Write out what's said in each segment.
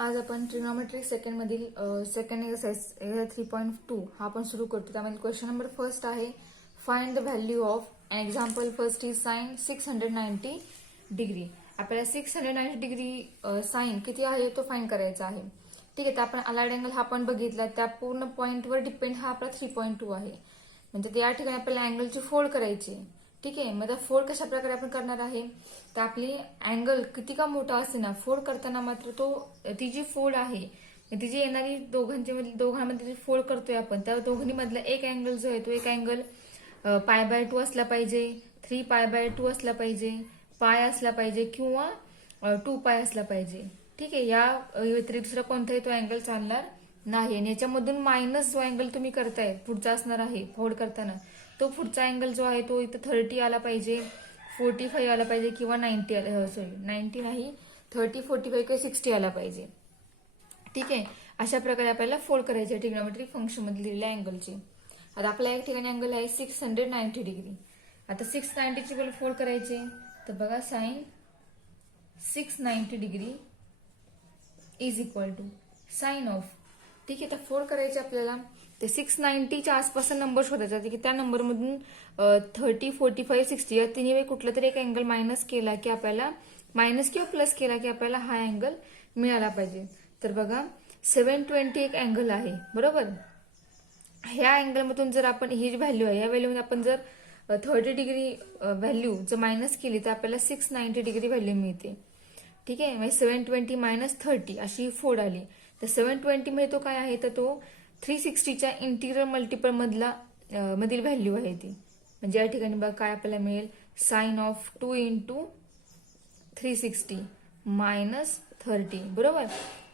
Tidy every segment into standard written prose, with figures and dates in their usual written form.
आज आपण trigonometry second मधील सेकंड एक्सरसाइज 3.2 हा आपण सुरू करतो. त्यामध्ये क्वेश्चन नंबर फर्स्ट आहे फाइंड द व्हॅल्यू ऑफ अन example. First is sine 690 degree. आपल्याला 690 डिग्री साइन किती आहे तो फाइंड करायचा आहे. ठीक आहे, तर आपण अलाइड अँगल हा पण बघितला, त्या पूर्ण पॉईंटवर डिपेंड हा आपला 3.2 आहे. म्हणजे या ठिकाणी आपल्याला अँगलची फोल्ड करायची. ठीक आहे, मग फोल्ड कशा प्रकारे आपण करणार आहे, तर आपली अँगल किती का मोठा असे ना, फोल्ड करताना मात्र ती जी फोल्ड आहे ती जी येणारी दोघांमध्ये जी फोल्ड करतोय आपण, त्या दोघांनी मधला एक अँगल जो आहे तो एक अँगल π/2 असला पाहिजे, 3π/2 असला पाहिजे, पाय असला पाहिजे किंवा 2π असला पाहिजे. ठीक आहे, या व्यतिरिक्त दुसरा कोणताही तो अँगल चालणार नाही. आणि याच्यामधून मायनस जो अँगल तुम्ही करताय पुढचा असणार आहे फोल्ड करताना, तो पुढचा अँगल जो आहे तो इथं 30 आला पाहिजे, 45 आला पाहिजे किंवा 90 नाही 30, 45 किंवा 60 आला पाहिजे. ठीक आहे, अशा प्रकारे आपल्याला फोल्ड करायचे ट्रिग्नोमेट्रिक फंक्शन मध्ये दिलेल्या अँगलची. आता आपल्या एक ठिकाणी अँगल आहे 690 डिग्री. आता 690 ची वेळ फोल्ड करायचे, तर बघा sine 690 degree is equal to sine of. ठीक आहे, तर फोल्ड करायचे आपल्याला ते 690च्या आसपास नंबर शोधायचा की त्या नंबरमधून 30, 45, 60 या तिन्ही वेळी कुठला तरी एक अँगल मायनस केला की आपल्याला मायनस किंवा प्लस केला की आपल्याला हा अँगल मिळाला पाहिजे. तर बघा 720 एक अँगल आहे बरोबर. ह्या अँगलमधून जर आपण ही जी व्हॅल्यू आहे या व्हॅल्यूमध्ये आपण जर 30 डिग्री व्हॅल्यू जर मायनस केली तर आपल्याला 690 डिग्री व्हॅल्यू मिळते. ठीक आहे, म्हणजे 720 मायनस 30 अशी फोल्ड आली. तर 720 मध्ये तो काय आहे, तर तो 360च्या इंटिग्रल मल्टिपल मधील व्हॅल्यू आहे ती. म्हणजे या ठिकाणी बघा काय आपल्याला मिळेल, साइन ऑफ 2 × 360 मायनस 30 बरोबर.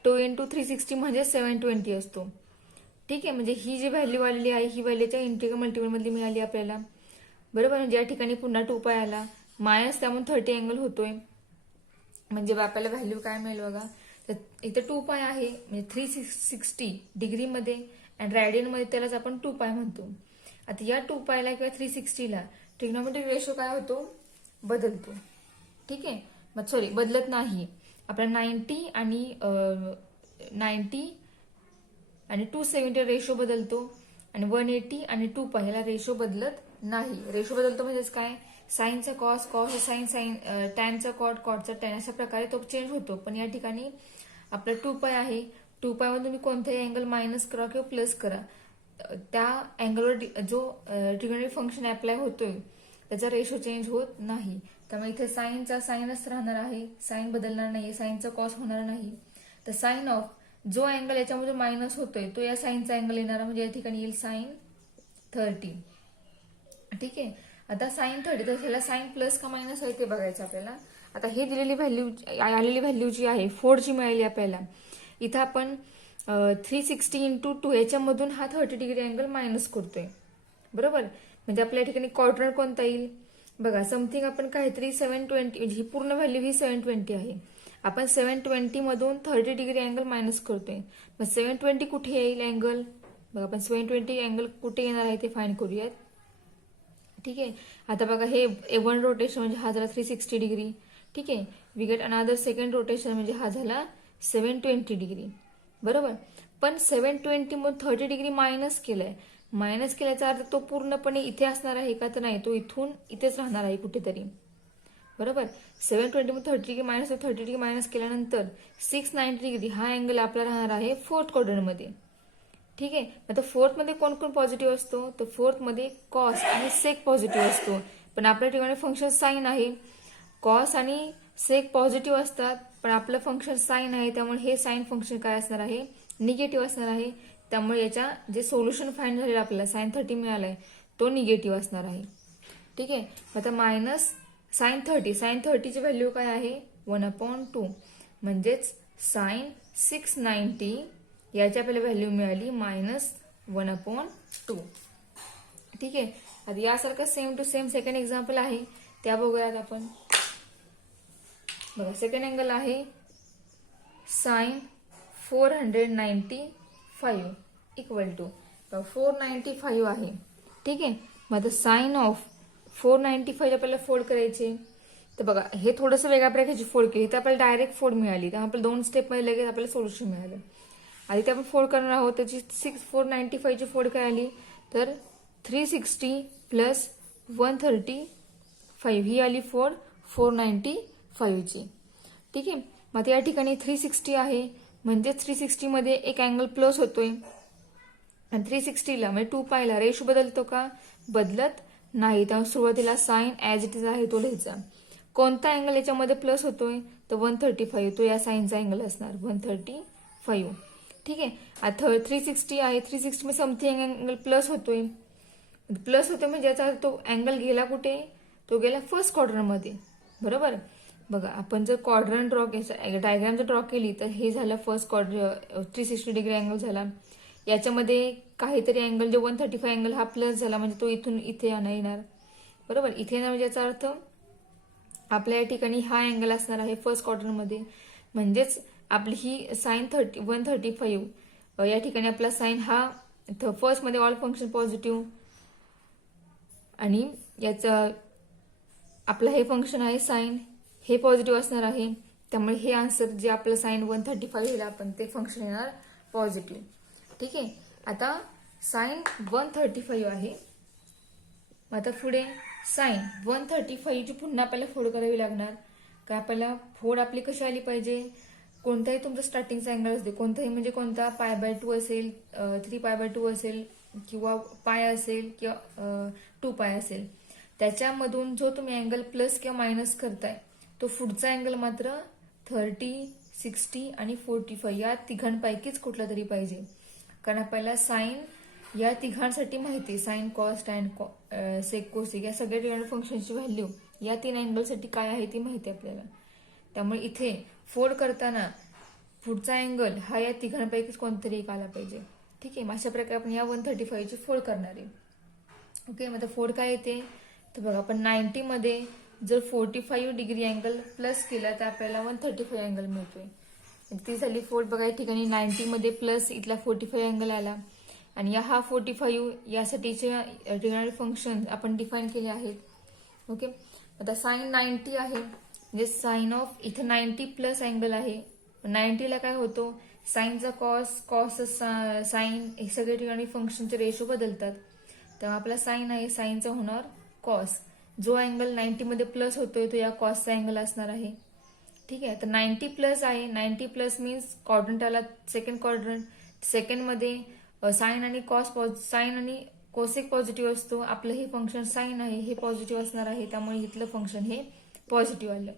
2 × 360 म्हणजे 720 असतो. ठीक आहे, म्हणजे ही जी व्हॅल्यू आलेली आहे ही व्हॅल्यूच्या इंटिग्रल मल्टिपल मधली मिळाली आपल्याला बरोबर. म्हणजे या ठिकाणी पुन्हा 2π आला मायनस त्यामुळे 30 अँगल होतोय. म्हणजे आपल्याला व्हॅल्यू काय मिळेल बघा, तर इथं 2π आहे म्हणजे 360 डिग्रीमध्ये आणि रॅडियनमध्ये त्यालाच आपण 2π म्हणतो. आता या 2π किंवा 360ला ट्रिग्नोमेट्रिक रेशो काय होतो, बदलतो. ठीक आहे, मग सॉरी बदलत नाही. आपला 90 आणि 270 रेशो बदलतो आणि 180 आणि 2π ह्याला रेशो बदलत नाही. रेशो बदलतो म्हणजेच काय, साईनचा कॉस, कॉसचा साईन, टॅनचा कॉट, कॉटचा टॅन, अशा प्रकारे तो चेंज होतो. पण या ठिकाणी आपला 2π आहे, 2π मध्ये तुम्ही कोणताही अँगल मायनस करा किंवा प्लस करा, त्या अँगलवर जो ट्रिग्नोमेट्रिक फंक्शन अप्लाय होतोय त्याचा रेशो चेंज होत नाही. त्यामुळे इथे साईनचा साईनच राहणार आहे, साईन बदलणार नाही, साईनचा कॉस होणार नाही. तर साइन ऑफ जो अँगल याच्यामधून मायनस होतोय तो या साईनचा अँगल येणार, म्हणजे या ठिकाणी येईल साइन 30. ठीक आहे, आता साइन 30 तर ह्याला साइन प्लस का मायनस आहे ते बघायचं आपल्याला. आता हे दिलेली व्हॅल्यू आलेली व्हॅल्यू जी आहे 4 जी मिळाली आपल्याला, इथं आपण 360 × 2 याच्यामधून हा 30 डिग्री अँगल मायनस करतोय बरोबर. म्हणजे आपल्या ठिकाणी क्वाड्रंट कोणता येईल बघा, समथिंग आपण काहीतरी 720 म्हणजे ही पूर्ण व्हॅल्यू ही 720 आहे. आपण 720 मधून 30 डिग्री अँगल मायनस करतोय. मग 720 कुठे येईल अँगल बघा, आपण 720 अँगल कुठे येणार आहे ते फाइंड करूयात. ठीक आहे, आता बघा हे वन रोटेशन म्हणजे हा झाला 360 डिग्री. ठीक आहे, वी गेट अनादर सेकंड रोटेशन म्हणजे हा झाला 720 डिग्री बरोबर. पण 720 मधून 30 डिग्री मायनस केलाय, मायनस केल्याचा अर्थ तो पूर्णपणे इथे असणार आहे का, तर नाही, तो इथून इथेच राहणार आहे कुठेतरी बरोबर. 720 मधून 30 डिग्री मायनस 30 डिग्री मायनस केल्यानंतर 690 डिग्री हा अँगल आपला राहणार आहे फोर्थ क्वाड्रंट मध्ये. ठीक आहे, आता फोर्थ मध्ये कोण कोण पॉझिटिव्ह असतो, तर फोर्थ मध्ये कॉस आणि सेक पॉझिटिव्ह असतो. पण आपल्या ठिकाणी फंक्शन साइन आहे, कॉस आणि सेक पॉझिटिव्ह असतात, पण आपलं फंक्शन साइन आहे त्यामुळे हे साइन फंक्शन काय असणार आहे, निगेटिव्ह असणार आहे. त्यामुळे याच्या जे सोल्युशन फाइंड झालेलं आपल्याला साइन 30 मिळालंय तो निगेटिव्ह असणार आहे. ठीक आहे, आता मायनस साइन 30 ची व्हॅल्यू काय आहे 1/2 म्हणजेच साइन 690 याची आपल्याला व्हॅल्यू मिळाली -1/2. ठीक आहे, आता यासारखं same to same second example आहे त्या बघूयात आपण. बघा सेकंड अँगल आहे साइन 495 इक्वल टू 495 आहे. ठीक आहे, मग आता साइन ऑफ 495 आपल्याला फोल्ड करायचे, तर बघा हे थोडंसं वेगळ्या प्रकारची फोड केली तर आपल्याला डायरेक्ट फोड मिळाली, तर आपल्याला 2 स्टेपमध्ये लगेच आपल्याला सोल्युशन मिळालं. आधी ते आपण फोड करणार आहोत, त्याची 495 ची फोड काय आली तर 360 प्लस 135 ही आली फोड 495 ची. ठीक आहे, मग या ठिकाणी 360 आहे म्हणजे 360 मध्ये एक अँगल प्लस होतोय आणि 360ला म्हणजे 2π रेशो बदलतो का? बदलत नाही. त्यामुळे सुरुवातीला साइन ॲज इट इज आहे तो लिहायचा. कोणता अँगल याच्यामध्ये प्लस होतोय तर 135, तो या साइनचा अँगल असणार 135. ठीक आहे, आता 360 आहे, 360 मध्ये समथिंग अँगल प्लस होतोय. प्लस होतोय म्हणजे याचा अर्थ तो अँगल गेला कुठे? तो गेला फर्स्ट क्वाड्रंटमध्ये. बरोबर, बघा आपण जर क्वाड्रंट डायग्राम जर ड्रॉ केली तर हे झालं फर्स्ट 360 डिग्री अँगल झाला. याच्यामध्ये काहीतरी अँगल जो 135 अँगल हा प्लस झाला म्हणजे तो इथून इथे येणार. बरोबर, इथे येणार म्हणजे याचा अर्थ आपल्या या ठिकाणी हा अँगल असणार आहे फर्स्ट क्वाड्रंटमध्ये. म्हणजेच आपली ही साइन 135 या ठिकाणी आपला साइन हा फर्स्ट मध्ये ऑल फंक्शन पॉझिटिव्ह आणि याचं आपलं हे फंक्शन आहे साइन हे पॉझिटिव्ह असणार आहे. त्यामुळे हे आन्सर जे आपलं साइन 135 येईल आपण ते फंक्शन येणार पॉझिटिव्ह. ठीक आहे, आता साइन 135 आहे. आता पुढे साइन 135 ची पुन्हा आपल्याला फोड करावी लागणार. काय आपल्याला फोड आपली कशी आली पाहिजे? कोणताही तुमचा स्टार्टिंगचा अँगल असते, कोणताही म्हणजे कोणता π/2 असेल, 3π/2 असेल किंवा पाय असेल किंवा 2π असेल, त्याच्यामधून जो तुम्ही अँगल प्लस किंवा मायनस करताय तो पुढचा अँगल मात्र 30, 60 आणि 45 या तिघांपैकीच कुठला तरी पाहिजे. कारण आपल्याला साइन या तिघांसाठी माहिती आहे, sine cos tan sec cosec या सगळ्या ठिकाणी फंक्शनची व्हॅल्यू या 3 अँगलसाठी काय आहे ती माहिती आहे आपल्याला. त्यामुळे इथे फोड करताना पुढचा अँगल हा या तिघांपैकीच कोणतरी एक आला पाहिजे. ठीक आहे, अशा प्रकारे आपण या 135 ची फोड करणार आहे. ओके, मग फोड काय येते तर बघा आपण 90 मध्ये जर 45 डिग्री अँगल प्लस केला तर आपल्याला 135 अँगल मिळतोय. ती झाली फोड. बघा या ठिकाणी 90 मध्ये प्लस इथला 45 अँगल आला आणि हा 45 यासाठीचे ठिकाणी फंक्शन आपण डिफाईन केले आहेत. ओके, आता साइन 90 आहे म्हणजे साइन ऑफ इथं 90 प्लस अँगल आहे. 90ला काय होतो? साइनचा कॉस साइन हे सगळे ठिकाणी फंक्शनचे रेशो बदलतात. तेव्हा आपला साइन आहे, साइनचा होणार कॉस. जो अँगल 90 मध्ये प्लस होतोय तो या कॉसचा अँगल असणार आहे. ठीक आहे, तर 90 प्लस आहे, 90 प्लस मीन्स क्वाड्रंट आला सेकंड क्वाड्रंट. सेकंड मध्ये साइन आणि साइन आणि कोसेक पॉझिटिव्ह असतो. आपलं हे फंक्शन साइन आहे हे पॉझिटिव्ह असणार आहे, त्यामुळे इथलं फंक्शन हे पॉझिटिव्ह आलं.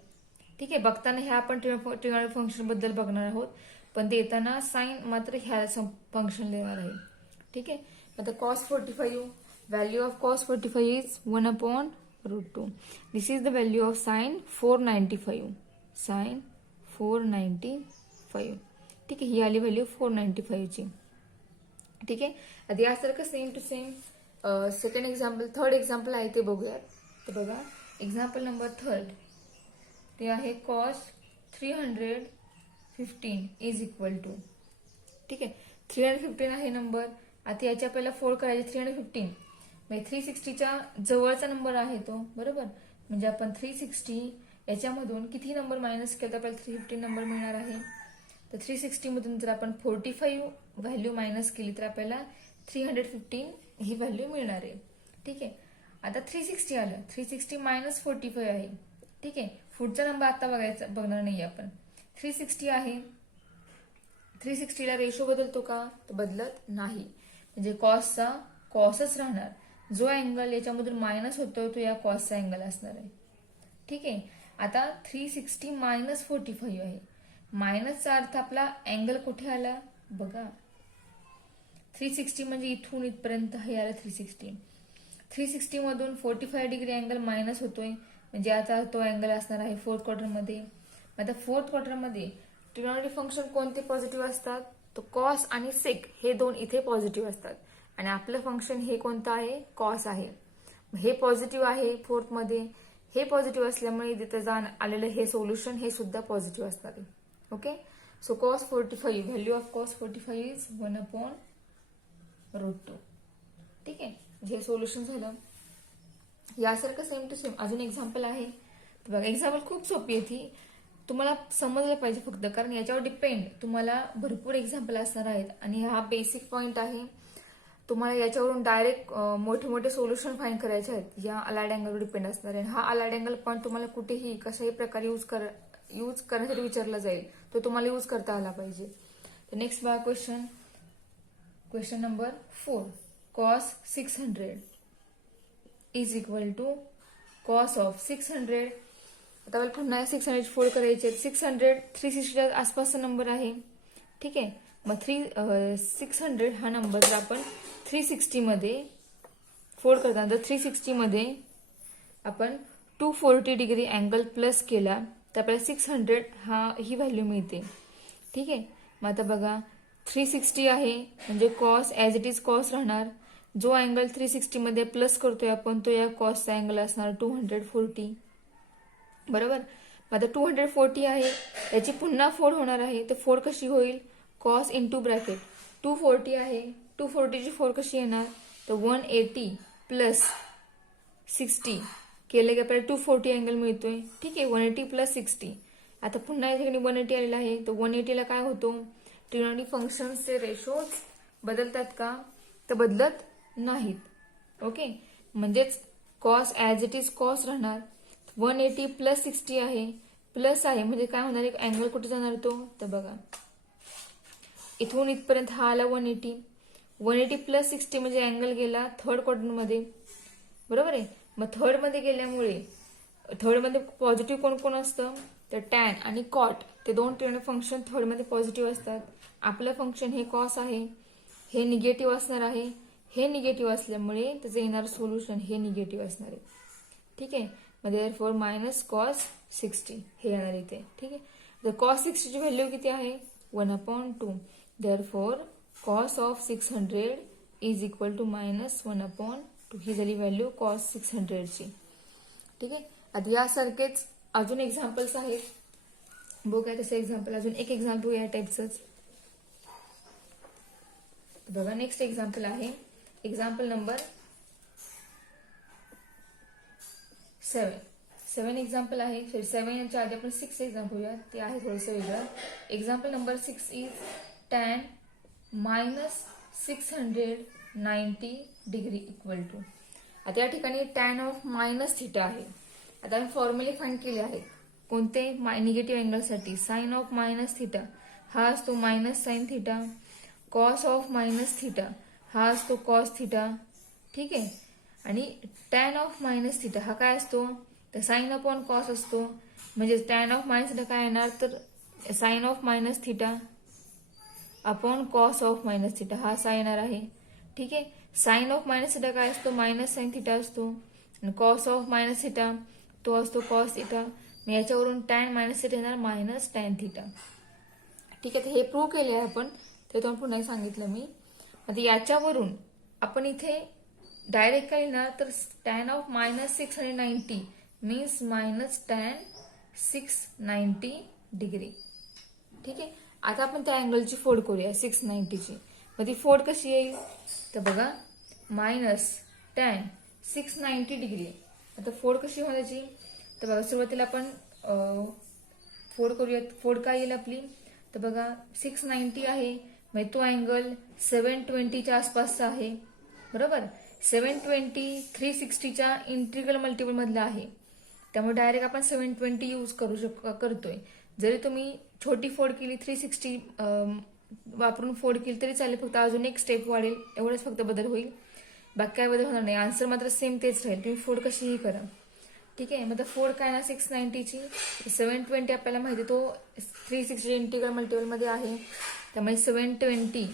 ठीक आहे, बघताना हे आपण ट्रिगोनॉमेट्रिक फंक्शन बद्दल बघणार आहोत, पण देताना साइन मात्र ह्या फंक्शन देणार आहे. ठीक आहे, आता cos 45 value of cos 45 is 1/√2. This is the value of sine 495. Sine 495. ठीक आहे, ही आली व्हॅल्यू 495 ची. ठीक आहे, आता यासारखं same to same second example third example आहे ते बघूयात. तर बघा एक्झाम्पल नंबर 3 ते आहे cos 315 इज इक्वल टू. ठीक आहे, 315 आहे नंबर. आता याची आपल्याला फोड करायची 315 म्हणजे 360च्या जवळचा नंबर आहे तो. बरोबर, म्हणजे आपण 360 याच्यामधून किती नंबर मायनस केला तर आपल्याला 315 नंबर मिळणार आहे. तर 360 मधून जर आपण 45 व्हॅल्यू मायनस केली तर आपल्याला 315 ही व्हॅल्यू मिळणार आहे. ठीक आहे, आता 360 आलं, 360 मायनस 45 आहे. ठीक आहे, पुढचा नंबर आता बघणार नाही आपण. 360 आहे, 360ला रेशो बदलतो का तर बदलत नाही, म्हणजे कॉसचा कॉसच राहणार. जो अँगल याच्यामधून मायनस होतो तो या कॉसचा अँगल असणार आहे. ठीक आहे, आता 360 मायनस 45 आहे. मायनसचा अर्थ आपला अँगल कुठे आला बघा, 360 म्हणजे इथून इथपर्यंत हे आलं 360. 360 मधून 45 डिग्री अँगल मायनस होतोय म्हणजे आता तो अँगल असणार आहे फोर्थ क्वार्टरमध्ये. आता फोर्थ क्वार्टरमध्ये ट्रिगोनॉमेट्रिक फंक्शन कोणते पॉझिटिव्ह असतात? तो कॉस आणि सेक हे दोन इथे पॉझिटिव्ह असतात आणि आपलं फंक्शन हे कोणतं आहे? कॉस आहे. हे पॉझिटिव्ह आहे फोर्थ मध्ये, हे पॉझिटिव्ह असल्यामुळे तिथं आलेलं हे सोल्युशन हे सुद्धा पॉझिटिव्ह असणार आहे. Okay, so cos 45 value of cos 45 is 1/√2. ठीक आहे, हे सोल्युशन झालं. यासारखं सेम टू सेम अजून एक्झाम्पल आहे बघा एक्झाम्पल खूप सोपी आहे ती, तुम्हाला समजलं पाहिजे फक्त, कारण याच्यावर डिपेंड तुम्हाला भरपूर एक्झाम्पल असणार आहेत आणि हा बेसिक पॉइंट आहे. तुम्हाला याच्यावरून डायरेक्ट मोठे मोठे सोल्युशन फाइंड करायचे आहेत, या अलाइड अँगलवर डिपेंड असणार आहे. हा अलाइड अँगल पॉईंट तुम्हाला कुठेही कशाही प्रकारे यूज करण्यासाठी विचारला जाईल, तो तुम्हाला यूज करता आला पाहिजे. तर नेक्स्ट बघा question number 4. cos 600 is equal to cos of 600. आता मला पुन्हा 600 फोल्ड करायचे. 600 360 आसपासचा नंबर आहे. ठीक आहे, मग 600 हा नंबर जर आपण 360 मध्ये फोल्ड करताना, तर 360 मध्ये आपण 240 डिग्री अँगल प्लस केला तर आपल्याला 600 ही व्हॅल्यू मिळते. ठीक आहे, मग आता बघा 360 आहे म्हणजे cos as it is cos राहणार. जो अँगल 360 मध्ये प्लस करतोय आपण तो या कॉसचा अँगल असणार 240. बरोबर, मग आता 240 आहे, याची पुन्हा फोड होणार आहे. तर फोड कशी होईल? कॉस इंटू ब्रॅकेट 240 आहे, 240 ची फोड कशी येणार? तर 180 प्लस 60 केले की आपल्याला 240 अँगल मिळतोय. ठीक आहे, 180 प्लस 60. आता पुन्हा या ठिकाणी 180 आलेला आहे, तर 180 ला काय होतो? ट्रिग्नोमेट्रिक फंक्शन्सचे रेशोज बदलतात का? तर बदलत नाहीत. ओके, म्हणजेच cos as it is cos राहणार. 180 प्लस 60 आहे, प्लस आहे म्हणजे काय होणार? एक अँगल कुठे जाणार तो? तर बघा इथून इथपर्यंत हा आला 180. 180 प्लस 60 म्हणजे अँगल गेला थर्ड क्वाड्रंटमध्ये. बरोबर आहे, मग थर्ड मध्ये गेल्यामुळे थर्ड मध्ये पॉझिटिव्ह कोण कोण असतं? तर टॅन आणि कॉट, ते दोन ट्रिग्नोमेट्रिक फंक्शन थर्ड मध्ये पॉझिटिव्ह असतात. आपलं फंक्शन हे कॉस आहे, हे निगेटिव्ह असणार आहे. हे निगेटिव्ह असल्यामुळे त्याचं येणार सोल्युशन हे निगेटिव्ह असणार आहे. ठीक आहे, म्हणजे देअरफॉर मायनस कॉस 60 हे येणार इथे. ठीक आहे, तर कॉस 60 ची व्हॅल्यू किती आहे? 1/2. Therefore cos of 600 is equal to minus 1/2. ही झाली व्हॅल्यू कॉस 600 ची. ठीक आहे, आता यासारखेच अजून एक्झाम्पल्स आहेत. बघूया तसे एक्झाम्पल, अजून एक एक्झाम्पल या टाईपचंच. बघा नेक्स्ट एक्झाम्पल आहे एक्झाम्पल नंबर 7 एक्झाम्पल आहे. 7 यांच्या आधी आपण 6 एक्झाम्पल घेऊया, ते आहे थोडंसं वेगळं. Example number 6 is tan minus 690 degree equal to. आता या ठिकाणी tan ऑफ मायनस थिटा आहे. आता आम्ही फॉर्म्युले फाइंड केले आहेत. कोणते? निगेटिव्ह अँगलसाठी साइन ऑफ मायनस थिटा हा असतो minus sine theta. Cos of minus theta हा असतो कॉस थिटा. ठीक आहे, आणि टॅन ऑफ मायनस थिटा हा काय असतो? तर साइन अपॉन कॉस असतो. म्हणजे टॅन ऑफ मायनस थिटा काय येणार? तर sine of minus theta upon cos of minus theta हा असा येणार आहे. ठीक आहे, साइन ऑफ मायनस थिटा काय असतो? मायनस साइन थिटा असतो. आणि कॉस ऑफ मायनस थिटा तो असतो कॉस थिटा. मग याच्यावरून टॅन मायनस थिटा येणार मायनस टॅन थिटा. ठीक आहे, तर हे प्रूव्ह केले आहे आपण, ते तुम्हाला पुन्हा सांगितलं मी. आता याच्यावरून आपण इथे डायरेक्ट काय येणार? तर tan of minus 690 means minus tan 690 degree. ठीक आहे, आता आपण त्या अँगलची फोड करूया 690 ची. मग ती फोड कशी येईल? तर बघा मायनस टॅन 690 डिग्री. आता फोड कशी होण्याची? तर बघा सुरुवातीला आपण फोड करूयात. फोड काय येईल आपली? तर बघा 690 आहे, म्हणजे तो अँगल 720च्या आसपासचा आहे. बरोबर, 720 360च्या इंटिग्रल मल्टिपल मधला आहे, त्यामुळे डायरेक्ट आपण 720 यूज करतोय. जरी तुम्ही छोटी फोड केली 360 वापरून फोड केली तरी चालेल, फक्त अजून एक स्टेप वाढेल, एवढंच फक्त बदल होईल, बाकी काय बदल होणार नाही. आन्सर मात्र सेम तेच राहील, तुम्ही फोड कशीही करा. ठीक आहे, मग फोड काय ना 690 ची 720 आपल्याला माहिती तो 360 इंटिग्रल मल्टिपल मध्ये आहे, त्यामुळे 720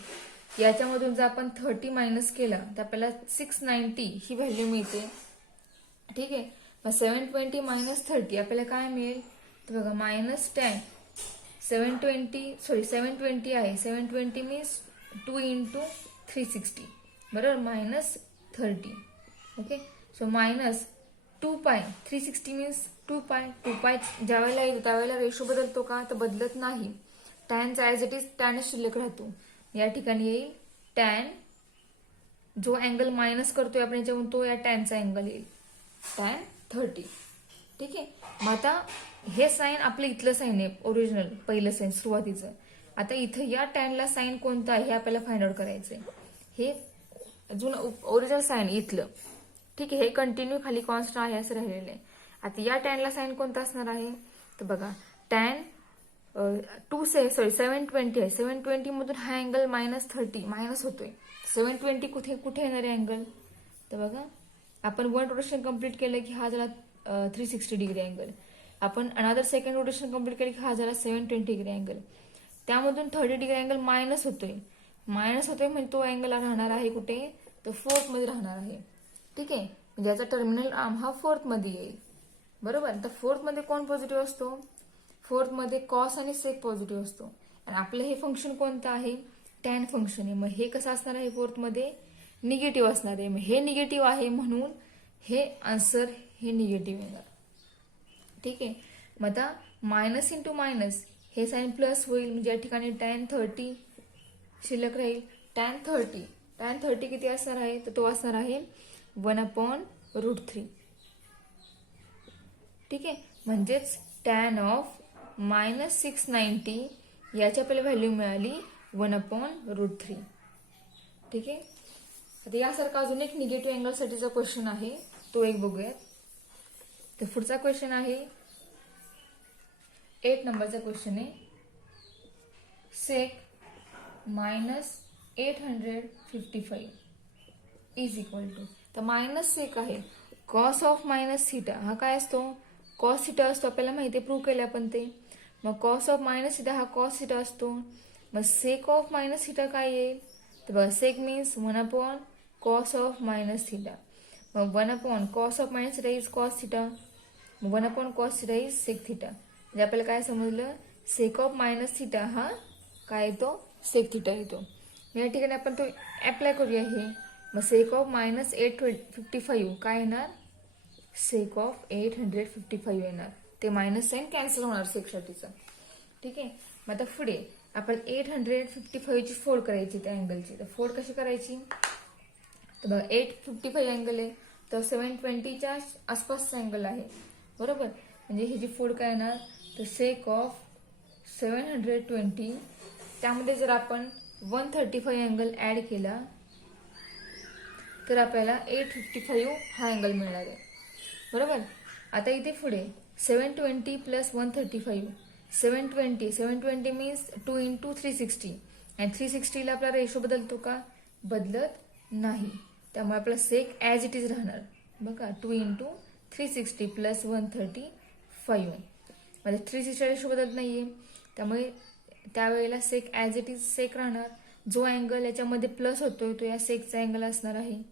याच्यामधून जर आपण 30 मायनस केला तर आपल्याला 690 ही व्हॅल्यू मिळते. ठीक आहे, मग 720 मायनस 30 आपल्याला काय मिळेल? तर बघा मायनस 10 720 आहे, 720 मीन्स 2 इंटू 360. बरोबर, मायनस 30. ओके, सो मायनस 2 पाय 360 मीन्स 2 पाय. 2 पाय ज्या वेळेला येतो त्यावेळेला रेशो बदलतो का? तर बदलत नाही. टॅनचा ॲज इट इज टॅनच शिल्लक राहतो. या ठिकाणी येईल टॅन, जो अँगल मायनस करतोय आपण याच्यावरून तो या टॅनचा अँगल येईल टॅन 30. ठीक आहे. मग आता हे साईन आपलं इथलं साईन आहे, ओरिजिनल पहिलं साईन सुरुवातीचं. आता इथं या टॅनला साईन कोणतं आहे हे आपल्याला फाइंड आउट करायचंय. हे जुनं ओरिजिनल साईन इथलं, ठीक आहे. हे कंटिन्यू खाली कॉन्स्टंट आहे असं राहिलेलं आहे. आता या टॅनला साईन कोणतं असणार आहे तर बघा, टॅन 720 आहे. 720 मधून हा अँगल -30 मायनस होतोय. 720 कुठे येणार आहे अँगल तर बघा, आपण वन रोटेशन कंप्लीट केलं की हा झाला 360 डिग्री अँगल. आपण अनदर सेकंड रोटेशन कंप्लीट केलं की हा झाला 720 डिग्री अँगल. त्यामधून 30 डिग्री अँगल मायनस होतोय म्हणजे तो अँगल राहणार आहे कुठे तर फोर्थ मध्ये राहणार आहे. ठीक आहे. म्हणजे याचा टर्मिनल आर्म हा फोर्थ मध्ये येईल. बरोबर. तर फोर्थ मध्ये कोण पॉझिटिव्ह असतो, फोर्थ मध्ये कॉस आणि सेक पॉझिटिव्ह असतो. आणि आपलं हे फंक्शन कोणतं आहे, टॅन फंक्शन आहे. मग हे कसं असणार आहे, फोर्थ मध्ये निगेटिव्ह असणार आहे. मग हे निगेटिव्ह आहे म्हणून हे आन्सर हे निगेटिव्ह येणार. ठीक आहे. मग आता मायनस इंटू मायनस हे साईन प्लस होईल, म्हणजे या ठिकाणी tan 30 शिल्लक राहील. tan 30 किती असणार आहे तर तो असणार आहे 1/√3. ठीक आहे. म्हणजेच tan ऑफ -690 याची आपल्याला व्हॅल्यू मिळाली 1/√3. ठीक आहे. आता यासारखा अजून एक निगेटिव्ह अँगल साठीचा क्वेश्चन आहे, तो एक बघूयात. तर पुढचा क्वेश्चन आहे 8 नंबरचा क्वेश्चन आहे. सेक -855 इज इक्वल टू, तर मायनस सेक आहे, कॉस ऑफ मायनस थिटा हा काय असतो, कॉस थिटा असतो. आपल्याला माहिती आहे, प्रूव्ह केलं आपण ते. मग कॉस ऑफ मायनस थिटा हा कॉस थिटा असतो. मग सेक ऑफ मायनस थिटा काय येईल तर बघा, sec means 1/cos of minus theta. मग 1/cos of minus theta is cos theta. मग 1/cos theta is sec theta. म्हणजे आपल्याला काय समजलं, सेक ऑफ मायनस थिटा हा काय येतो, सेक थिटा येतो. या ठिकाणी आपण तो अप्लाय करूया हे. मग सेक ऑफ -855 काय येणार, सेक ऑफ 855 येणार. ते मायनस साईन कॅन्सल होणार सेक साठीचा. ठीक आहे. मग आता पुढे आपण 855 ची फोड करायची त्या अँगलची. तर फोड कशी करायची तर बघा, 855 अँगल आहे तर 720च्या आसपासचा अँगल आहे. बरोबर. म्हणजे ही जी फोड काय येणार तर सेक ऑफ 720, त्यामध्ये जर आपण 135 अँगल ऍड केला तर आपल्याला 855 हा अँगल मिळणार आहे. बरोबर. आता इथे पुढे 720 प्लस 135, 720 मीन्स 2 इंटू 360 आणि 360 ला आपला रेशो बदलतो का, बदलत नाही. त्यामुळे आपला सेक ॲज इट इज राहणार. बघा, 2 इंटू 360 प्लस 135. म्हणजे 360 रेशो बदलत नाहीये, त्यामुळे त्यावेळेला सेक ॲज इट इज सेक राहणार. जो अँगल याच्यामध्ये प्लस होतोय तो या सेकचा अँगल असणार आहे.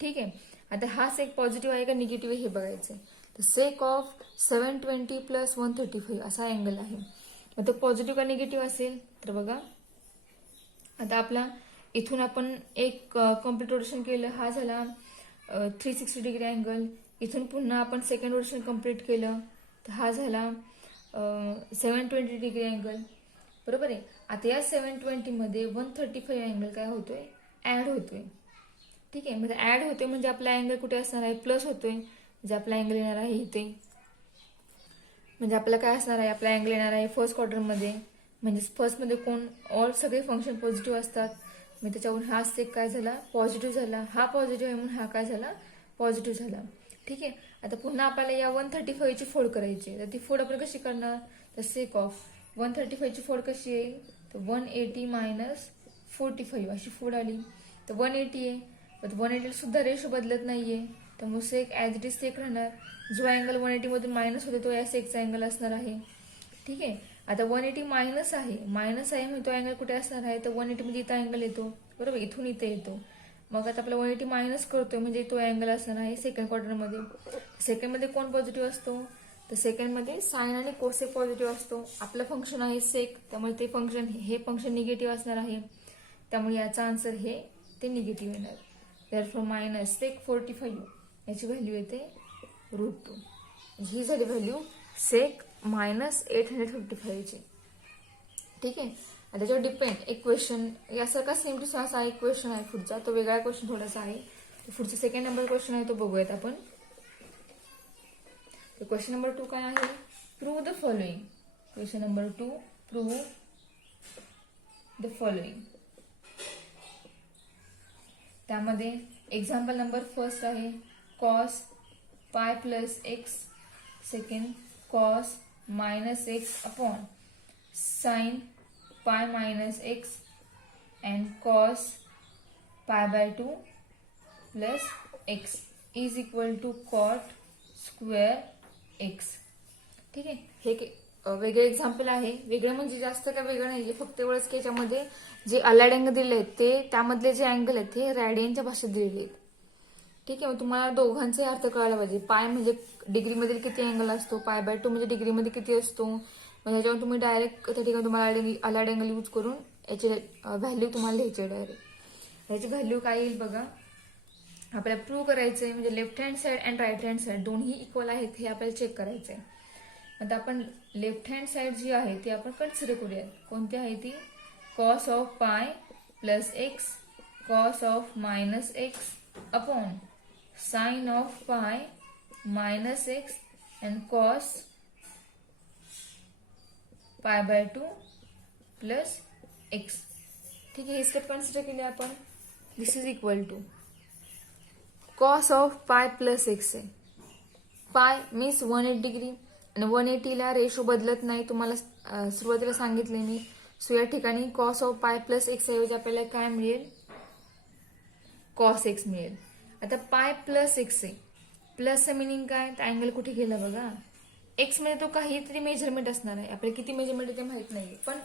ठीक आहे. आता हा सेक पॉझिटिव्ह आहे का निगेटिव्ह आहे हे बघायचं. तर सेक ऑफ 720 प्लस 135 असा अँगल आहे. मग तो पॉझिटिव्ह का निगेटिव्ह असेल तर बघा, आता आपला इथून आपण एक कम्प्लीट रोटेशन केलं, हा झाला 360 डिग्री अँगल. इथून पुन्हा आपण सेकंड रोटेशन कम्प्लीट केलं तर हा झाला 720 डिग्री अँगल. बरोबर आहे. आता या 720 मध्ये 135 अँगल काय होतोय, ऍड होतोय. ठीक आहे. म्हणजे ऍड होतोय म्हणजे आपला अँगल कुठे असणार आहे, प्लस होतोय. म्हणजे आपला अँगल येणार आहे इथे. म्हणजे आपल्याला काय असणार आहे, आपला अँगल येणार आहे फर्स्ट क्वार्टरमध्ये. म्हणजे फर्स्ट मध्ये ऑल सगळे फंक्शन पॉझिटिव्ह असतात. मग त्याच्यावरून हा सेक काय झाला, पॉझिटिव्ह झाला. हा पॉझिटिव्ह आहे म्हणून हा काय झाला, पॉझिटिव्ह झाला. ठीक आहे. आता पुन्हा आपल्याला या 135 ची फोड करायची. तर ती फोड आपण कशी करणार तर सेक ऑफ 135 ची फोड कशी येईल तर 180 मायनस 45 अशी फोड आली. तर 180 आहे, पण 180 सुद्धा रेशो बदलत नाहीये, त्यामुळे सेक ॲज इट इज सेक राहणार. जो अँगल 180 मधून मायनस होतो तो या सेकचा अँगल असणार आहे. ठीक आहे. आता 180 मायनस आहे म्हणजे तो अँगल कुठे असणार आहे तर 180 मध्ये इथं अँगल येतो. बरोबर, इथून इथे येतो. मग आता आपला 180 मायनस करतोय म्हणजे तो अँगल असणार आहे सेकंड क्वार्टरमध्ये. सेकंड मध्ये कोण पॉझिटिव्ह असतो तर सेकंड मध्ये साइन आणि कोसेक पॉझिटिव्ह असतो. आपलं फंक्शन आहे सेक, त्यामुळे ते फंक्शन हे फंक्शन निगेटिव्ह असणार आहे. त्यामुळे याचा आन्सर हे ते निगेटिव्ह येणार. therefore मायनस सेक 45 याची व्हॅल्यू येते √2. ही झाली व्हॅल्यू सेक -855 ची. ठीक आहे. आता त्याच्यावर डिपेंड एक क्वेश्चन यासारखा सेम टू सेम असा एक क्वेश्चन आहे पुढचा, तो वेगळा क्वेश्चन थोडासा आहे. पुढचा सेकंड नंबर क्वेश्चन आहे तो बघूयात आपण. तर क्वेश्चन नंबर 2 काय आहे? Prove the following. Question number 2, prove the following. त्यामध्ये एक्झाम्पल नंबर फर्स्ट आहे cos pi plus x, second cos minus x upon sine pi minus x and cos pi by 2 plus x is equal to cot square x. ठीक आहे, हे वेगळे example आहे. वेगळं म्हणजे जास्त काय वेगळं नाही, फक्त एवढंच की याच्यामध्ये जे अलाइड अँगल दिले आहेत ते त्यामधले जे अँगल आहेत ते रॅडियनच्या भाषेत दिलेले आहेत. ठीक आहे, मग तुम्हाला दोघांचे अर्थ कळायला पाहिजे. पाय म्हणजे डिग्रीमध्ये किती अँगल असतो, पाय बाय 2 म्हणजे डिग्रीमध्ये किती असतो. मग ह्याच्यावर तुम्ही डायरेक्ट त्या ठिकाणी तुम्हाला अलाइड अँगल यूज करून याचे व्हॅल्यू तुम्हाला लिहायचे डायरेक्ट. याची व्हॅल्यू काय येईल बघा. आपल्याला प्रूव्ह करायचं आहे, म्हणजे left hand side and right hand side दोन्ही इक्वल आहेत हे आपल्याला चेक करायचं आहे. आता आपण लेफ्ट हँड साईड जी आहे ती आपण कन्सिडर करूया. कोणती आहे ती? Cos of pi plus x, cos of minus x upon sine of pi minus x and cos pi by 2 plus x. ठीक आहे, हे स्टेप कन्सिडर केले आपण. This is equal to cos of pi plus x आहे. Pi means 180 degree आणि 180ला ratio बदलत नाही, तुम्हाला सुरुवातीला सांगितले मी. सो या ठिकाणी cos of pi plus x ऐवजी आपल्याला काय मिळेल? कॉस एक्स मिळेल. आता पाय प्लस एक्स आहे, प्लसचं मिनिंग काय? तर अँगल कुठे गेला बघा. एक्स मध्ये तो काहीतरी मेजरमेंट असणार आहे, आपल्याला किती मेजरमेंट आहे ते माहित नाही, पण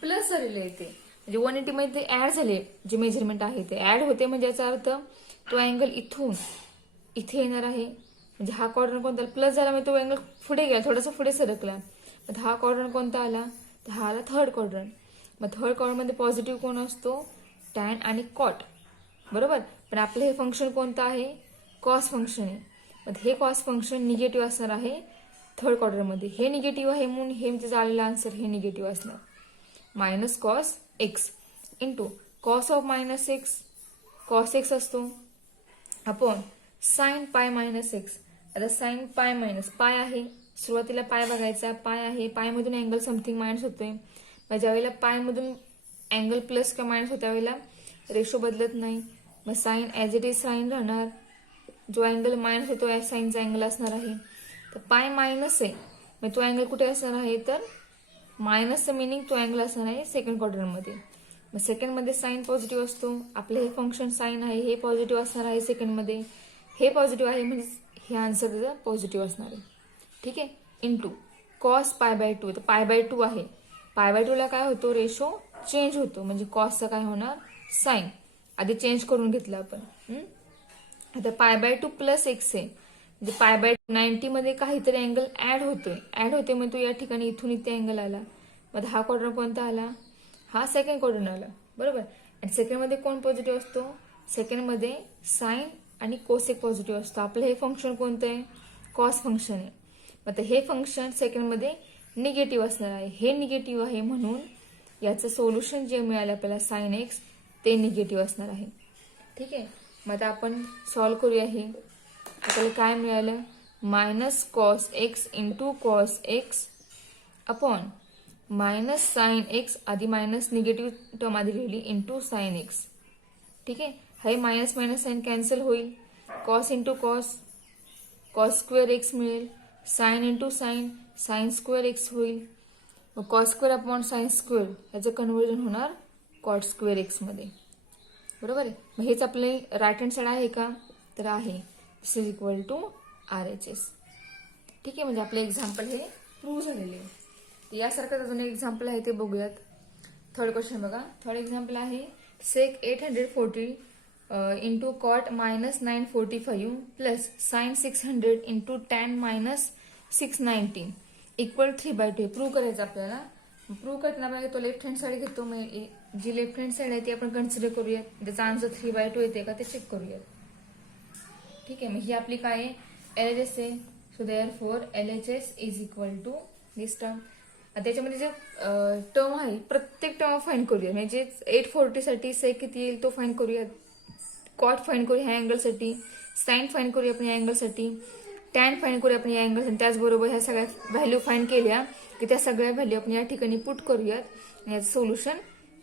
प्लस झालेले आहे ते, म्हणजे 180 मध्ये ते ऍड झाले. जे मेजरमेंट आहे ते ऍड होते, म्हणजे याचा अर्थ तो अँगल इथून इथे येणार आहे. म्हणजे हा क्वाड्रंट कोणता? प्लस झाला, म्हणजे तो अँगल पुढे गेला, थोडासा पुढे सरकला. मग हा क्वाड्रंट कोणता आला? तर हा आला थर्ड क्वाड्रंट. मग थर्ड क्वाड्रंट मध्ये पॉझिटिव्ह कोण असतो? टॅन आणि कॉट, बरोबर. पण आपलं हे फंक्शन कोणतं आहे? कॉस फंक्शन आहे. मग हे कॉस फंक्शन निगेटिव्ह असणार आहे थर्ड क्वाड्रंटमध्ये. हे निगेटिव्ह आहे म्हणून हे म्हणजे आलेलं आन्सर हे निगेटिव्ह असणार. Minus cos x into cos of minus x, cos x असतो upon sine pi minus x. आता साइन पाय मायनस पाय आहे, सुरुवातीला पाय बघायचा, पाय आहे, पायमधून अँगल समथिंग मायनस होतोय. मग ज्यावेळेला पायमधून अँगल प्लस किंवा मायनस होत्या वेळेला रेशो बदलत नाही. मग sine as it is sine राहणार, जो अँगल मायनस होतो या साइनचा अँगल असणार आहे. तर पाय मायनस आहे, मग तो अँगल कुठे असणार आहे? तर मायनसचं मिनिंग तो अँगल असणार आहे सेकंड क्वाड्रंटमध्ये. मग सेकंडमध्ये साइन पॉझिटिव्ह असतो, आपलं हे फंक्शन साइन आहे, हे पॉझिटिव्ह असणार आहे सेकंडमध्ये, हे पॉझिटिव्ह आहे म्हणजे हे आन्सर त्याचं पॉझिटिव्ह असणार आहे. ठीक आहे, इंटू कॉस पाय बाय 2. तर पाय बाय 2 आहे, पाय बाय 2ला काय होतो? रेशो चेंज होतो, म्हणजे कॉसचं काय होणार? साइन. आधी चेंज करून घेतलं आपण. आता पाय बाय 2 प्लस एक्स आहे, म्हणजे पाय बाय 90 मध्ये काहीतरी अँगल ऍड होते, मग तो या ठिकाणी इथून इथे अँगल आला. मग हा क्वाड्रंट कोणता आला? हा सेकंड क्वाड्रंट आला, बरोबर. आणि सेकंडमध्ये कोण पॉझिटिव्ह असतो? सेकंडमध्ये साइन आणि कोसेक पॉझिटिव्ह असतो. आपलं हे फंक्शन कोणतं आहे? कॉस फंक्शन आहे. मग हे फंक्शन सेकंडमध्ये निगेटिव्ह असणार आहे, हे निगेटिव्ह आहे म्हणून याचं सोल्युशन जे मिळालं आपल्याला साइन एक्स ते निगेटिव्ह असणार आहे. ठीक आहे, मग आता आपण सॉल्व्ह करूया. हे आपल्याला काय मिळालं? Minus cos x into cos x upon minus sine x, आधी मायनस निगेटिव्ह टर्म आधी लिहिली, इंटू साइन एक्स. ठीक आहे, हे मायनस मायनस साइन कॅन्सल होईल. Cos into cos, cos square x मिळेल. Sine into sine, sine square x होईल. मग cos square upon sine square याचं कन्व्हर्जन होणार कॉट स्क्वेअर एक्स मध्ये, बरोबर आहे. मग हेच आपले राईट हँड साईड आहे का? तर आहे. दिस इज इक्वल टू RHS. ठीक आहे, म्हणजे आपले एक्झाम्पल हे प्रूव्ह झालेले आहे. यासारखंच अजून एक एक्झाम्पल आहे ते बघूयात. थर्ड क्वेश्चन बघा. थर्ड एक्झाम्पल आहे sec 840 into cot minus 945 plus sine 600 into tan minus 690 equal 3/2. Prove करायचं आपल्याला. प्रूव्ह करताना आपल्याला तो लेफ्ट हँड साईड घेतो, मग जी लेफ्ट हँड साईड आहे ती आपण कन्सिडर करूयात. त्याचा आन्सर 3/2 येते का ते चेक करूयात. ठीक आहे, मग ही आपली काय आहे? LHS आहे. So therefore LHS is equal to this term. त्याच्यामध्ये जे टर्म आहे प्रत्येक टर्म फाइंड करूया. म्हणजे 840 साठी सेक किती येईल तो फाइंड करूयात. कॉट फाइंड करूया ह्या अँगलसाठी, साइन फाइंड करूया आपण या अँगलसाठी, टॅन फाईंड करूया आपण या अँगल्स, आणि त्याचबरोबर ह्या सगळ्या व्हॅल्यू फाईंड केल्या की त्या सगळ्या व्हॅल्यू आपण या ठिकाणी पुट करूयात आणि याचं सोल्युशन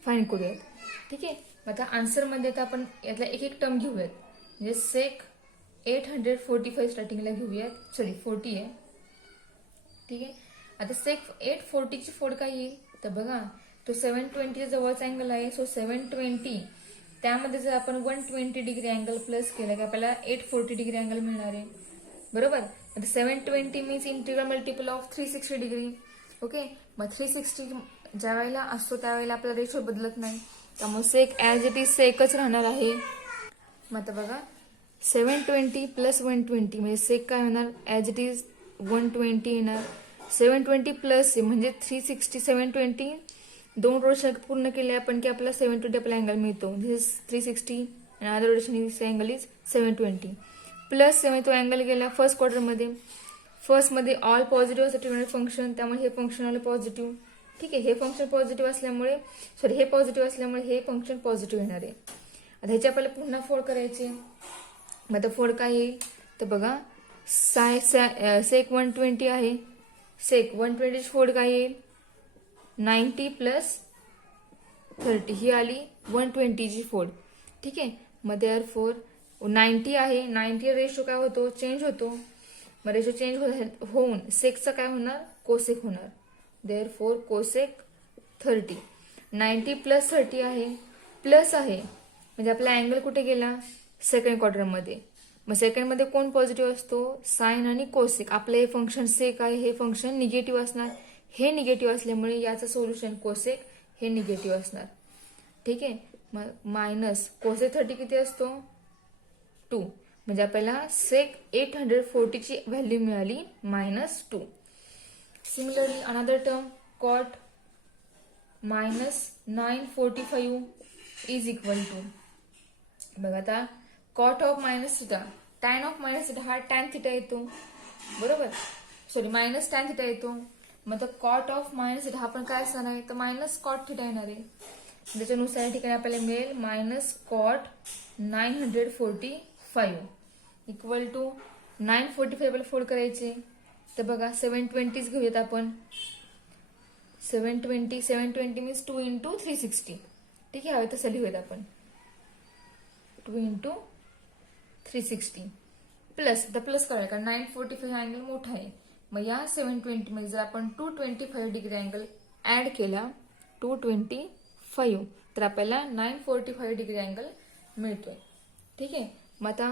फाईंड करूयात. ठीक आहे. आता आन्सरमध्ये आता आपण यातला एक एक टर्म घेऊयात. म्हणजे सेक 845 स्टार्टिंगला घेऊयात, सॉरी 40 आहे. ठीक आहे. आता सेक 840ची फोड काय येईल तर बघा, तो 720 जवळचा अँगल आहे. सो 720 त्यामध्ये जर आपण 120 डिग्री अँगल प्लस केला की आपल्याला 840 डिग्री अँगल मिळणार आहे. बरोबर. आता 720 means integral multiple of 360 degree. Okay. मग 360 ज्या वेळेला असतो त्यावेळेला आपला रेशो बदलत नाही, त्यामुळे सेक ॲज इट इज सेकच राहणार आहे. मग आता बघा 720 प्लस 120 म्हणजे सेक काय होणार, ॲज इट इज 120 येणार. 720 प्लस म्हणजे 360. 720 दोन रोटेशन पूर्ण केले आपण की आपल्याला 720 आपला अँगल मिळतो. दिस इज 360 आणि other rotation is angle is 720 plus 7. तो अँगल गेला फर्स्ट क्वार्टरमध्ये. फर्स्टमध्ये ऑल पॉझिटिव्ह असं फंक्शन, त्यामुळे हे फंक्शन आलं पॉझिटिव्ह. ठीक आहे. हे फंक्शन पॉझिटिव्ह असल्यामुळे हे पॉझिटिव्ह असल्यामुळे हे फंक्शन पॉझिटिव्ह येणार आहे. आता ह्याची आपल्याला पुन्हा फोड करायचे. मग आता फोड काय येईल तर बघा, सेक 120 आहे. सेक 120 फोड काय येईल 90 प्लस 30 ही आली 120ची फोड. ठीक आहे. मग देअरफॉर 90 आहे. 90 रेशो काय होतो, चेंज होतो. मग रेशो चेंज होऊन सेकचं काय होणार, कोसेक होणार. Therefore cosec 30. 90 प्लस 30 आहे, प्लस आहे म्हणजे आपला अँगल कुठे गेला, सेकंड क्वार्टरमध्ये. मग सेकंडमध्ये कोण पॉझिटिव्ह असतो, साइन आणि कोसेक. आपलं हे फंक्शन सेक आहे, हे फंक्शन निगेटिव्ह असणार. हे निगेटिव्ह असल्यामुळे याचं सोल्युशन कोसेक हे निगेटिव्ह असणार. ठीक आहे. मग मायनस कोसेक 30 किती असतो 2, म्हणजे आपल्याला सेक 840ची व्हॅल्यू मिळाली -2. Similarly another term cot -945 is equal to, बघा आता cot of minus theta, tan of minus theta हा टॅन थिटा येतो. बरोबर. सॉरी मायनस टॅन थिटा येतो. मग कॉट ऑफ मायनस थिटा हा पण काय असणार आहे तर मायनस कॉट थिटा येणार आहे. त्याच्यानुसार या ठिकाणी आपल्याला मिळेल मायनस कॉट 945 इक्वल टू 945 आपल्याला फोल्ड करायचे. तर बघा 720 घेऊयात आपण. 720 मीन्स 2 इंटू 360. ठीक आहे. हवे तसं लिहूयात आपण 2 इंटू 360 प्लस. आता प्लस करायला कारण 945 हा अँगल मोठा आहे. मग या 720 मध्ये जर आपण 225 डिग्री अँगल ऍड केला 225 तर आपल्याला 945 डिग्री अँगल मिळतोय. ठीक आहे. मग आता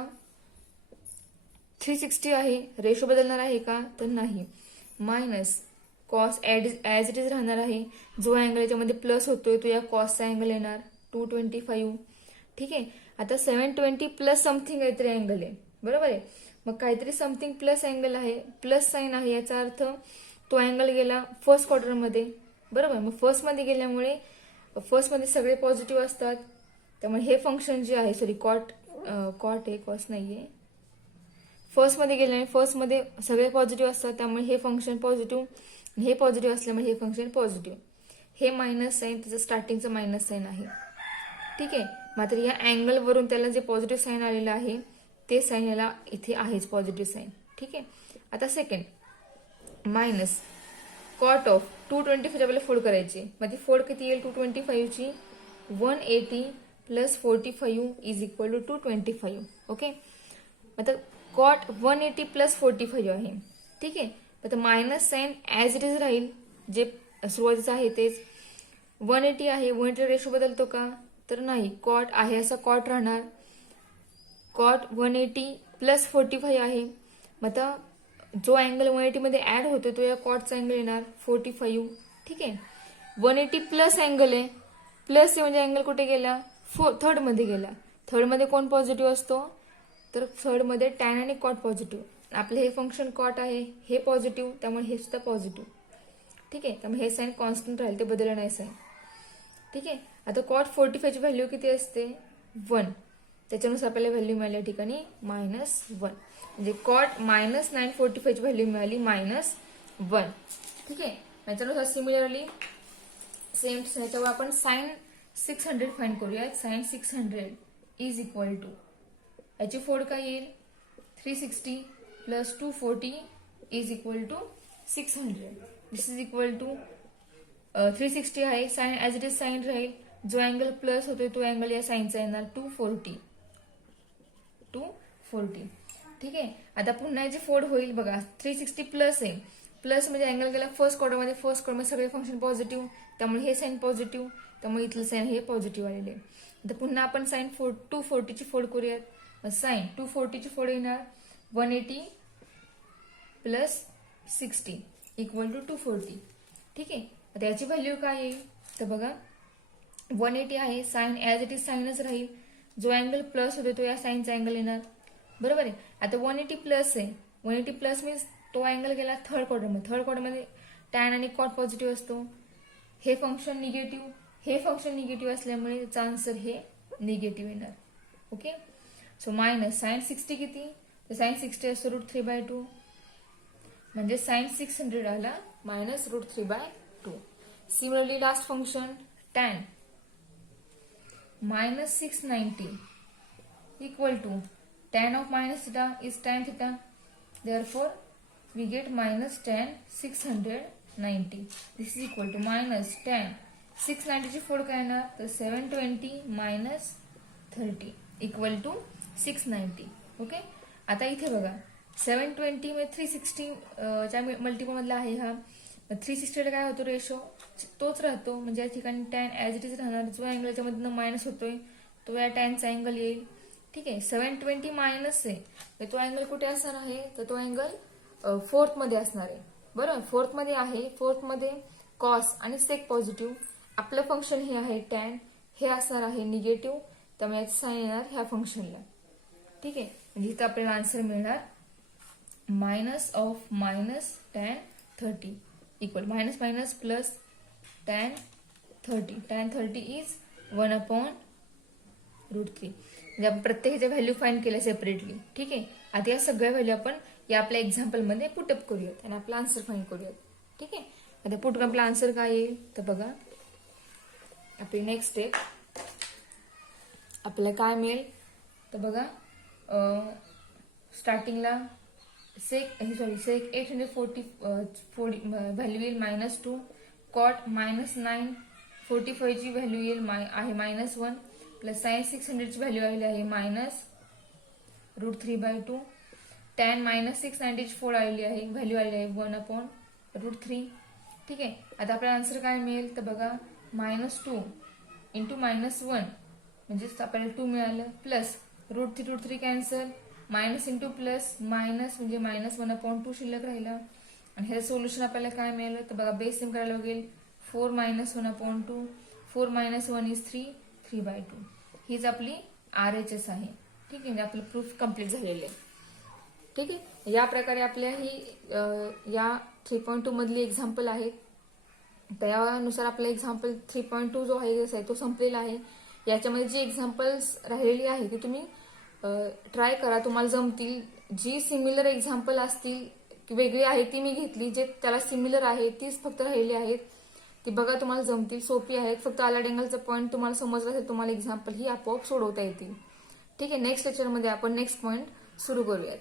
360 आहे, रेशो बदलणार आहे का तर नाही. Minus cos as it is राहणार आहे. जो अँगल याच्यामध्ये प्लस होतोय तो या कॉसचा अँगल येणार 225. ठीक आहे. आता 720 प्लस समथिंग काहीतरी अँगल आहे. बरोबर आहे. मग काहीतरी समथिंग प्लस अँगल आहे, प्लस साईन आहे, याचा अर्थ तो अँगल गेला फर्स्ट क्वार्टरमध्ये. बरोबर. मग फर्स्टमध्ये गेल्यामुळे फर्स्टमध्ये सगळे पॉझिटिव्ह असतात, त्यामुळे हे फंक्शन जे आहे, सॉरी कॉट आहे, कॉस नाहीये. फर्स्टमध्ये गेल्याने फर्स्टमध्ये सगळे पॉझिटिव्ह असतात, त्यामुळे हे फंक्शन पॉझिटिव्ह, हे पॉझिटिव्ह असल्यामुळे हे फंक्शन पॉझिटिव्ह. हे मायनस साईन त्याचं स्टार्टिंगचं मायनस साईन आहे. ठीक आहे. मात्र या अँगलवरून त्याला जे पॉझिटिव्ह साईन आलेलं आहे ते साईन याला इथे आहेच पॉझिटिव्ह साईन. ठीक आहे. आता सेकंड मायनस कॉट ऑफ 225 आपल्याला फोल्ड करायची. मग ती फोल्ड किती येईल 225ची 180 plus 45 is equal to 225. Okay. आता कॉट 180 प्लस 45 आहे. ठीक आहे. आता minus sine as it is राहील, जे सुरुवातीचं आहे तेच. 180 आहे, 180 रेशो बदलतो का तर नाही. कॉट आहे असा कॉट राहणार. कॉट 180 प्लस 45 आहे. मग आता जो अँगल 180 मध्ये ऍड होतो तो या कॉटचा अँगल येणार 45. ठीक आहे. 180 प्लस अँगल आहे, प्लस म्हणजे अँगल कुठे गेला थर्ड मध्ये गेला. थर्ड मध्ये कोण पॉझिटिव्ह असतो तर थर्ड मध्ये टॅन आणि कॉट पॉझिटिव्ह. आपले हे फंक्शन कॉट आहे, हे पॉझिटिव्ह, त्यामुळे हे सुद्धा पॉझिटिव्ह. ठीक आहे. त्यामुळे हे साईन कॉन्स्टंट राहील, ते बदललं नाही साईन. ठीक आहे. आता कॉट 45 ची व्हॅल्यू किती असते 1, त्याच्यानुसार आपल्याला व्हॅल्यू मिळाली या ठिकाणी -1. म्हणजे कॉट -945 ची व्हॅल्यू मिळाली -1. ठीक आहे. याच्यानुसार सिमिलरली सेम ह्याच्यावर आपण साइन 600 फाइंड करूया. साइन 600 इज इक्वल टू, याची फोड काय येईल 360 plus 240 is equal to 600. This is equal to 360 आहे. Sine as it is sine राहील. जो अँगल प्लस होतोय तो अँगल या साइनचा येणार 240. ठीक आहे. आता पुन्हा जे फोल्ड होईल बघा 360 प्लस आहे. प्लस म्हणजे अँगल गेला फर्स्ट क्वाड्रंटमध्ये. फर्स्ट क्वाड्रंटमध्ये सगळे फंक्शन पॉझिटिव्ह, त्यामुळे हे साइन पॉझिटिव्ह, त्यामुळे इथलं साइन हे पॉझिटिव्ह आलेले. आता पुन्हा आपण साइन 240 ची फोल्ड करूयात. साइन 240 ची फोल्ड येणार 180 प्लस 60 इक्वल टू 240. ठीक आहे. आता याची व्हॅल्यू काय येईल तर बघा 180 आहे. साइन ॲज इट इज साइनच राहील. जो अँगल प्लस होतो तो या साइनचा अँगल येणार. बरोबर आहे. आता 180 प्लस आहे. 180 प्लस मीन्स तो अँगल गेला थर्ड क्वाड्रंटमध्ये. थर्ड क्वाड्रंटमध्ये टॅन आणि कॉट पॉझिटिव्ह असतो. हे फंक्शन निगेटिव्ह, हे फंक्शन निगेटिव्ह असल्यामुळे याचा आन्सर हे निगेटिव्ह येणार. ओके. सो मायनस साइन 60 किती तर साइन 60 असतो √3/2 म्हणजे साइन 600 आला minus √3/2. Similarly last function tan minus 690 equal to tan of minus theta is tan theta. Therefore, we get minus tan 690. This is equal to minus tan 690 ची fold काय येणार तर 720 minus 30 equal to 690. Okay. आता इथे बघा 720 मध्ये 360 च्या multiple मधला आहे हा. 360 ला काय होतो रेशो तोच राहतो म्हणजे या ठिकाणी टॅन ॲज इट इज राहणार. जो अँगल याच्यामधनं मायनस होतोय तो या टॅनचा अँगल येईल. ठीक आहे. 720 मायनस आहे तर तो अँगल कुठे असणार आहे तर तो अँगल फोर्थ मध्ये असणार आहे. बरोबर. फोर्थ मध्ये आहे. फोर्थ मध्ये कॉस आणि सेक पॉझिटिव्ह. आपलं फंक्शन हे आहे टॅन, हे असणार आहे निगेटिव्ह, त्यामुळे याचं साइन येणार ह्या फंक्शनला. ठीक आहे. म्हणजे इथं आपल्याला आन्सर मिळणार minus of minus tan 30 equal minus minus plus tan 30. tan 30 is 1/√3. म्हणजे आपण प्रत्येकाच्या व्हॅल्यू फाइंड केल्या सेपरेटली. ठीक आहे. आता या सगळ्या व्हॅल्यू आपण या आपल्या एक्झाम्पल मध्ये पुटअप करूयात आणि आपला आन्सर फाइंड करूयात. ठीक आहे. आता पुटअप आपला आन्सर काय येईल तर बघा आपली नेक्स्ट स्टेप आपल्याला काय मिळेल तर बघा स्टार्टिंगला सेक 840 व्हॅल्यू येईल -2. कॉट -945 ची व्हॅल्यू येईल आहे -1 प्लस साइन 600 ची व्हॅल्यू आलेली आहे -√3/2. टॅन -690 ची फोल्ड आलेली आहे व्हॅल्यू आलेली आहे 1/√3. ठीक आहे. आता आपला आन्सर काय मिळेल तर बघा -2 इंटू -1 म्हणजे आपल्याला 2 मिळालं plus √3 cancel minus into plus minus म्हणजे -1/2 शिल्लक राहिला. आणि ह्याचं सोल्युशन आपल्याला काय मिळालं तर बघा बेस सेम करायला लागेल 4 - 1/2. 4 - 1 इज 3/2. हीच आपली RHS आहे. ठीक आहे. म्हणजे आपलं प्रूफ कम्प्लीट झालेलं आहे. ठीक आहे. या प्रकारे आपल्या ही या 3.2 मधली एक्झाम्पल आहेत. त्यानुसार आपला एक्झाम्पल 3.2 जो आहे तो संपलेला आहे. याच्यामध्ये जी एक्झाम्पल्स राहिलेली आहे ती तुम्ही ट्राय करा, तुम्हाला जमतील. जी सिमिलर एक्झाम्पल असतील वेगळी आहे ती मी घेतली, जे त्याला सिमिलर आहे तीच फक्त राहिली आहेत ती बघा, तुम्हाला जमतील. सोपी आहेत. फक्त आलार्ट अँगलचा पॉईंट तुम्हाला समजला असेल तुम्हाला एक्झाम्पल ही आपोआप सोडवता येतील. ठीक आहे. नेक्स्ट लेक्चरमध्ये आपण नेक्स्ट पॉईंट सुरू करूयात.